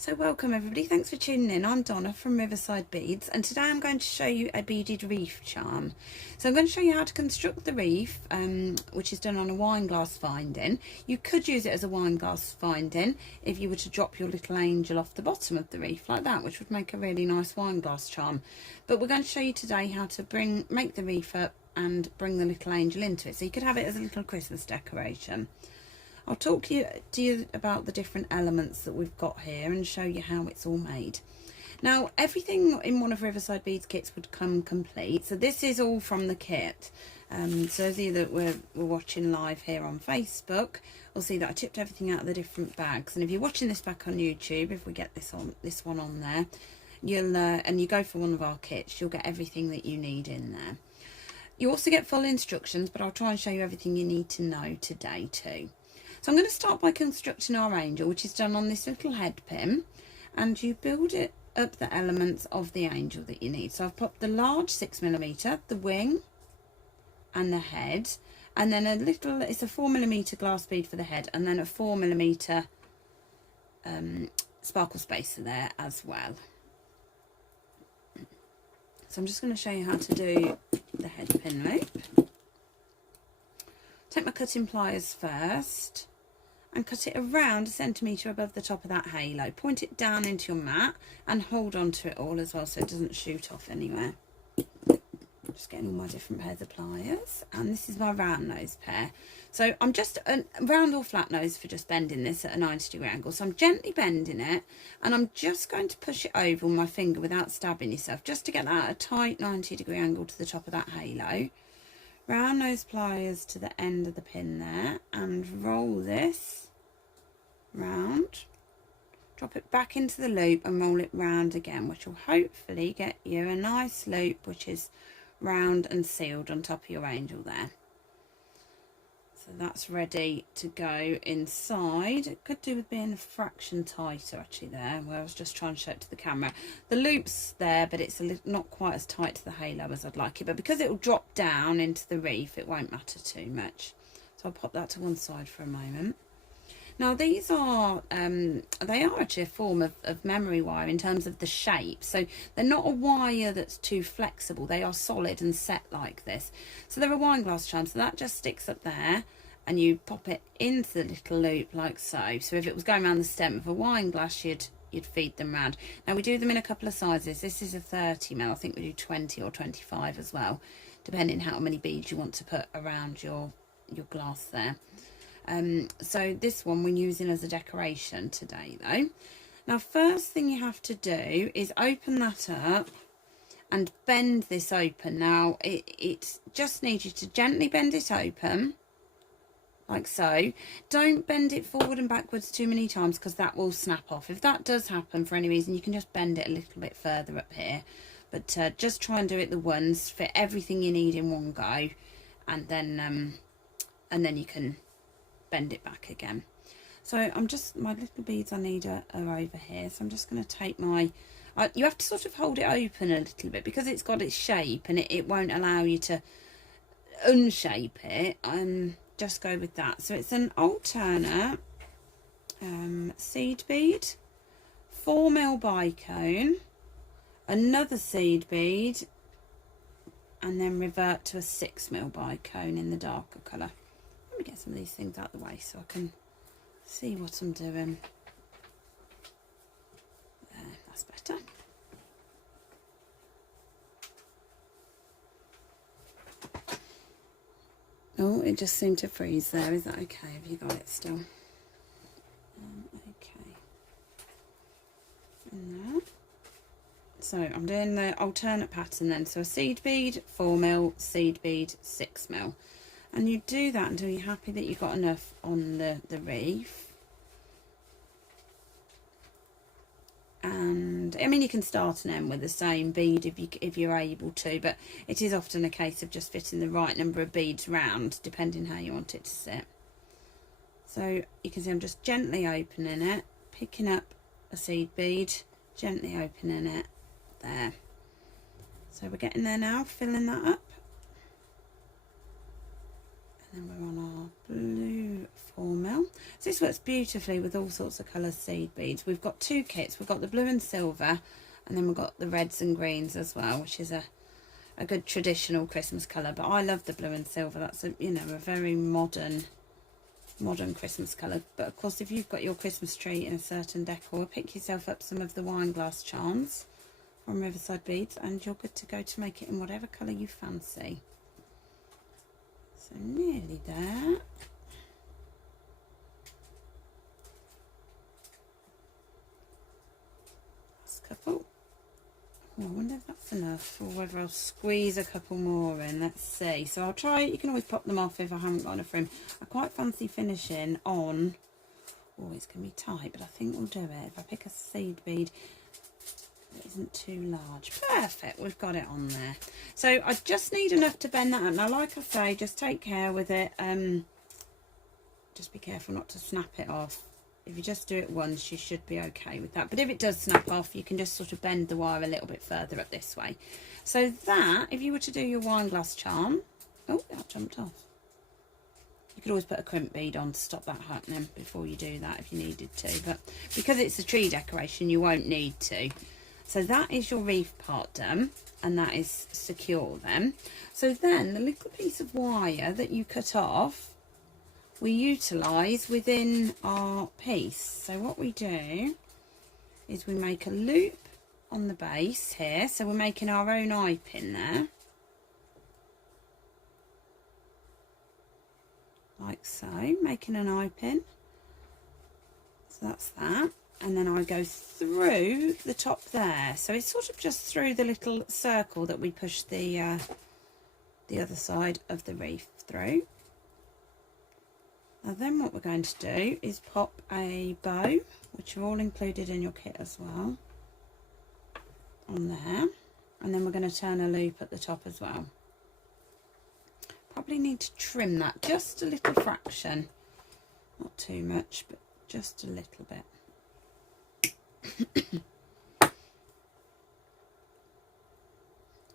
So welcome everybody, thanks for tuning in. I'm Donna from Riverside Beads, and today I'm going to show you a beaded wreath charm. So I'm going to show you how to construct the wreath, which is done on a wine glass finding. You could use it as a wine glass finding if you were to drop your little angel off the bottom of the wreath like that, which would make a really nice wine glass charm. But we're going to show you today how to make the wreath up and bring the little angel into it, so you could have it as a little Christmas decoration. I'll talk to you about the different elements that we've got here and show you how it's all made. Now, everything in one of Riverside Beads kits would come complete. So this is all from the kit. So those of you that were watching live here on Facebook will see that I tipped everything out of the different bags. And if you're watching this back on YouTube, if we get this one on there, you'll and you go for one of our kits, you'll get everything that you need in there. You also get full instructions, but I'll try and show you everything you need to know today too. So I'm going to start by constructing our angel, which is done on this little head pin, and you build it up the elements of the angel that you need. So I've popped the large 6mm, the wing and the head, and then it's a 4mm glass bead for the head, and then a 4mm sparkle spacer there as well. So I'm just going to show you how to do the head pin loop. Take my cutting pliers first and cut it around 1 centimetre above the top of that halo. Point it down into your mat and hold on to it all as well so it doesn't shoot off anywhere. Just getting all my different pairs of pliers, and this is my round nose pair. So I'm just round or flat nose for just bending this at a 90-degree angle. So I'm gently bending it, and I'm just going to push it over with my finger without stabbing yourself, just to get that at a tight 90-degree angle to the top of that halo. Round nose pliers to the end of the pin there, and roll this round, drop it back into the loop and roll it round again, which will hopefully get you a nice loop which is round and sealed on top of your angel there. So that's ready to go inside. It could do with being a fraction tighter actually there, where I was just trying to show it to the camera. The loop's there, but it's not quite as tight to the halo as I'd like it, but because it will drop down into the wreath, it won't matter too much. So I'll pop that to one side for a moment. Now these are, they are actually a form of memory wire in terms of the shape. So they're not a wire that's too flexible. They are solid and set like this. So they're a wine glass charm. So that just sticks up there and you pop it into the little loop like so. So if it was going around the stem of a wine glass, you'd feed them round. Now we do them in a couple of sizes. This is a 30mm. I think we do 20 or 25 as well, depending how many beads you want to put around your glass there. So this one we're using as a decoration today though. Now first thing you have to do is open that up and bend this open. Now it just needs you to gently bend it open like so. Don't bend it forward and backwards too many times because that will snap off. If that does happen for any reason, you can just bend it a little bit further up here, but just try and do it the once, fit everything you need in one go, and then you can bend it back again. So my little beads I need are over here, so I'm just going to take my you have to sort of hold it open a little bit because it's got its shape and it won't allow you to unshape it. Just go with that. So it's an alternate seed bead, 4mm bicone, another seed bead, and then revert to a 6mm bicone in the darker colour. Let me get some of these things out of the way so I can see what I'm doing. There, that's better. Oh, it just seemed to freeze there. Is that okay? Have you got it still? Okay. And there. So I'm doing the alternate pattern then. So a seed bead, 4mm, seed bead, 6mm. And you do that until you're happy that you've got enough on the wreath. And I mean, you can start and end with the same bead if you're able to, but it is often a case of just fitting the right number of beads round, depending how you want it to sit. So you can see I'm just gently opening it, picking up a seed bead, gently opening it there. So we're getting there now, filling that up. And then we're on our blue 4mm. So this works beautifully with all sorts of colour seed beads. We've got two kits. We've got the blue and silver, and then we've got the reds and greens as well, which is a good traditional Christmas colour. But I love the blue and silver. That's a, you know, a very modern Christmas colour. But of course, if you've got your Christmas tree in a certain decor, pick yourself up some of the wine glass charms from Riverside Beads, and you're good to go to make it in whatever colour you fancy. So nearly there. Last couple. Oh, I wonder if that's enough, or whether I'll squeeze a couple more in. Let's see. So I'll try. You can always pop them off if I haven't got enough room. I quite fancy finishing on. Oh, it's going to be tight, but I think we'll do it. If I pick a seed bead that isn't too large. Perfect, we've got it on there. So I just need enough to bend that up. Now, like I say, just take care with it. Just be careful not to snap it off. If you just do it once, you should be okay with that. But if it does snap off, you can just sort of bend the wire a little bit further up this way. So that, if you were to do your wine glass charm, oh, that jumped off. You could always put a crimp bead on to stop that happening before you do that if you needed to. But because it's a tree decoration, you won't need to. So that is your wreath part done, and that is secure then. So then the little piece of wire that you cut off, we utilise within our piece. So what we do is we make a loop on the base here. So we're making our own eye pin there. Like so, making an eye pin. So that's that. And then I go through the top there. So it's sort of just through the little circle that we push the other side of the wreath through. Now then what we're going to do is pop a bow, which are all included in your kit as well, on there. And then we're going to turn a loop at the top as well. Probably need to trim that just a little fraction. Not too much, but just a little bit.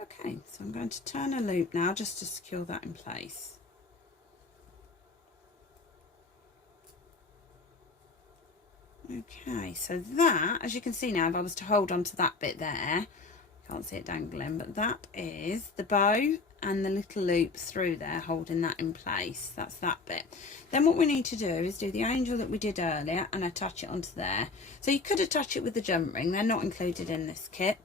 Okay, so I'm going to turn a loop now just to secure that in place. Okay, so that, as you can see now, if I was to hold on to that bit there, can't see it dangling, but that is the bow and the little loop through there holding that in place. That's that bit. Then what we need to do is do the angel that we did earlier and attach it onto there. So you could attach it with the jump ring. They're not included in this kit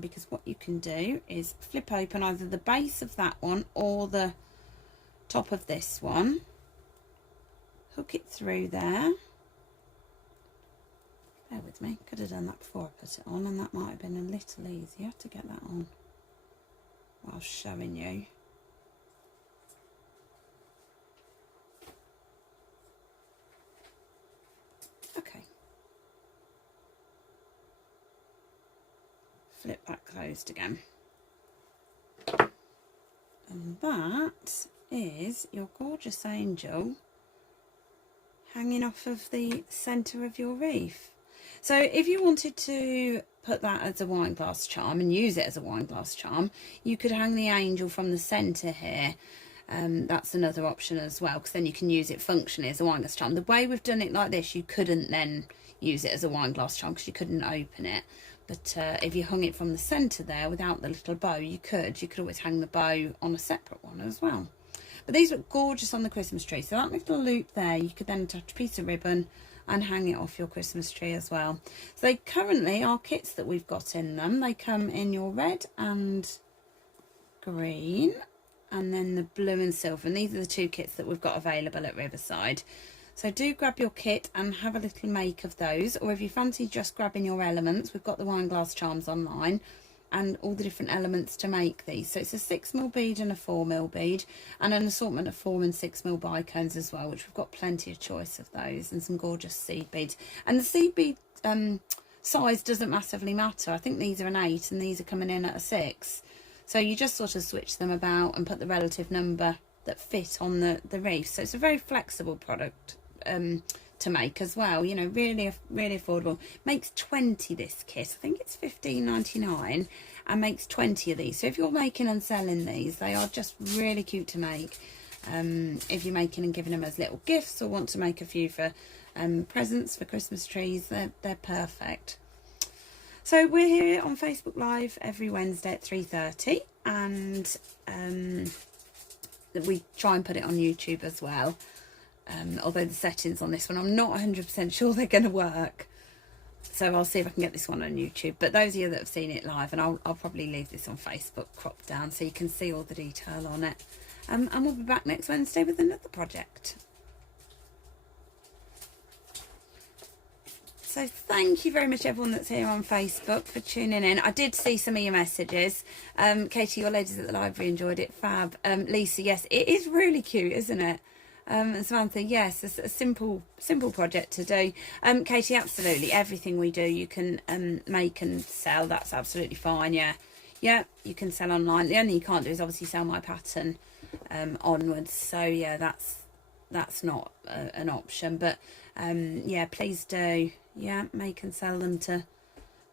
because what you can do is flip open either the base of that one or the top of this one, hook it through there. Bear with me, could have done that before I put it on, and that might have been a little easier to get that on while showing you. Okay. Flip that closed again. And that is your gorgeous angel hanging off of the centre of your wreath. So if you wanted to put that as a wine glass charm and use it as a wine glass charm, you could hang the angel from the centre here. That's another option as well, because then you can use it functionally as a wine glass charm. The way we've done it like this, you couldn't then use it as a wine glass charm because you couldn't open it. But if you hung it from the centre there without the little bow, you could always hang the bow on a separate one as well. But these look gorgeous on the Christmas tree. So that little loop there, you could then attach a piece of ribbon and hang it off your Christmas tree as well. So they currently are kits that we've got in them. They come in your red and green, and then the blue and silver. And these are the two kits that we've got available at Riverside. So do grab your kit and have a little make of those. Or if you fancy just grabbing your elements, we've got the wine glass charms online and all the different elements to make these. So it's a 6mm bead and a 4mm bead, and an assortment of 4 and 6mm bicones as well, which we've got plenty of choice of those, and some gorgeous seed beads. And the seed bead size doesn't massively matter. I think these are an 8 and these are coming in at a 6. So you just sort of switch them about and put the relative number that fit on the wreath. So it's a very flexible product to make as well, you know, really affordable. Makes 20 this kit. I think it's $15.99 and makes 20 of these. So if you're making and selling these, they are just really cute to make. If you're making and giving them as little gifts, or want to make a few for presents for Christmas trees, they're perfect. So we're here on Facebook Live every Wednesday at 3:30, and we try and put it on YouTube as well. Although the settings on this one, I'm not 100% sure they're going to work. So I'll see if I can get this one on YouTube. But those of you that have seen it live, and I'll probably leave this on Facebook cropped down so you can see all the detail on it. And we'll be back next Wednesday with another project. So thank you very much everyone that's here on Facebook for tuning in. I did see some of your messages. Katie, your ladies at the library enjoyed it. Fab. Lisa, yes, it is really cute, isn't it? And Samantha, yes, it's a simple project to do. Katie, absolutely, everything we do you can make and sell. That's absolutely fine. Yeah, you can sell online. The only you can't do is obviously sell my pattern onwards. So yeah, that's not an option. But yeah, please do. Yeah, make and sell them to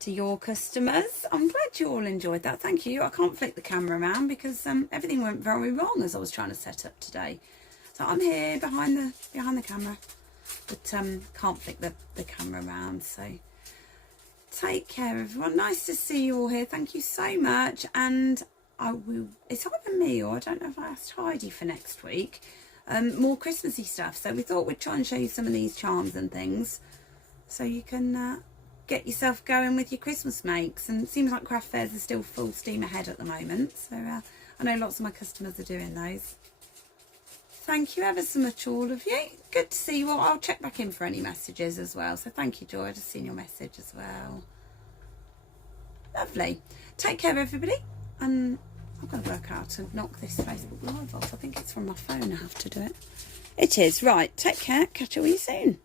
your customers. I'm glad you all enjoyed that. Thank you. I can't flick the camera around because everything went very wrong as I was trying to set up today. So I'm here behind the camera, but can't flick the camera around. So take care, everyone. Nice to see you all here. Thank you so much. And it's either me or I don't know if I asked Heidi for next week. More Christmassy stuff. So we thought we'd try and show you some of these charms and things, so you can get yourself going with your Christmas makes. And it seems like craft fairs are still full steam ahead at the moment. So I know lots of my customers are doing those. Thank you ever so much, all of you. Good to see you all. I'll check back in for any messages as well. So thank you, Joy. I've just seen your message as well. Lovely. Take care, everybody. And I've got to work out how to knock this Facebook Live off. I think it's from my phone I have to do it. It is. Right. Take care. Catch you all soon.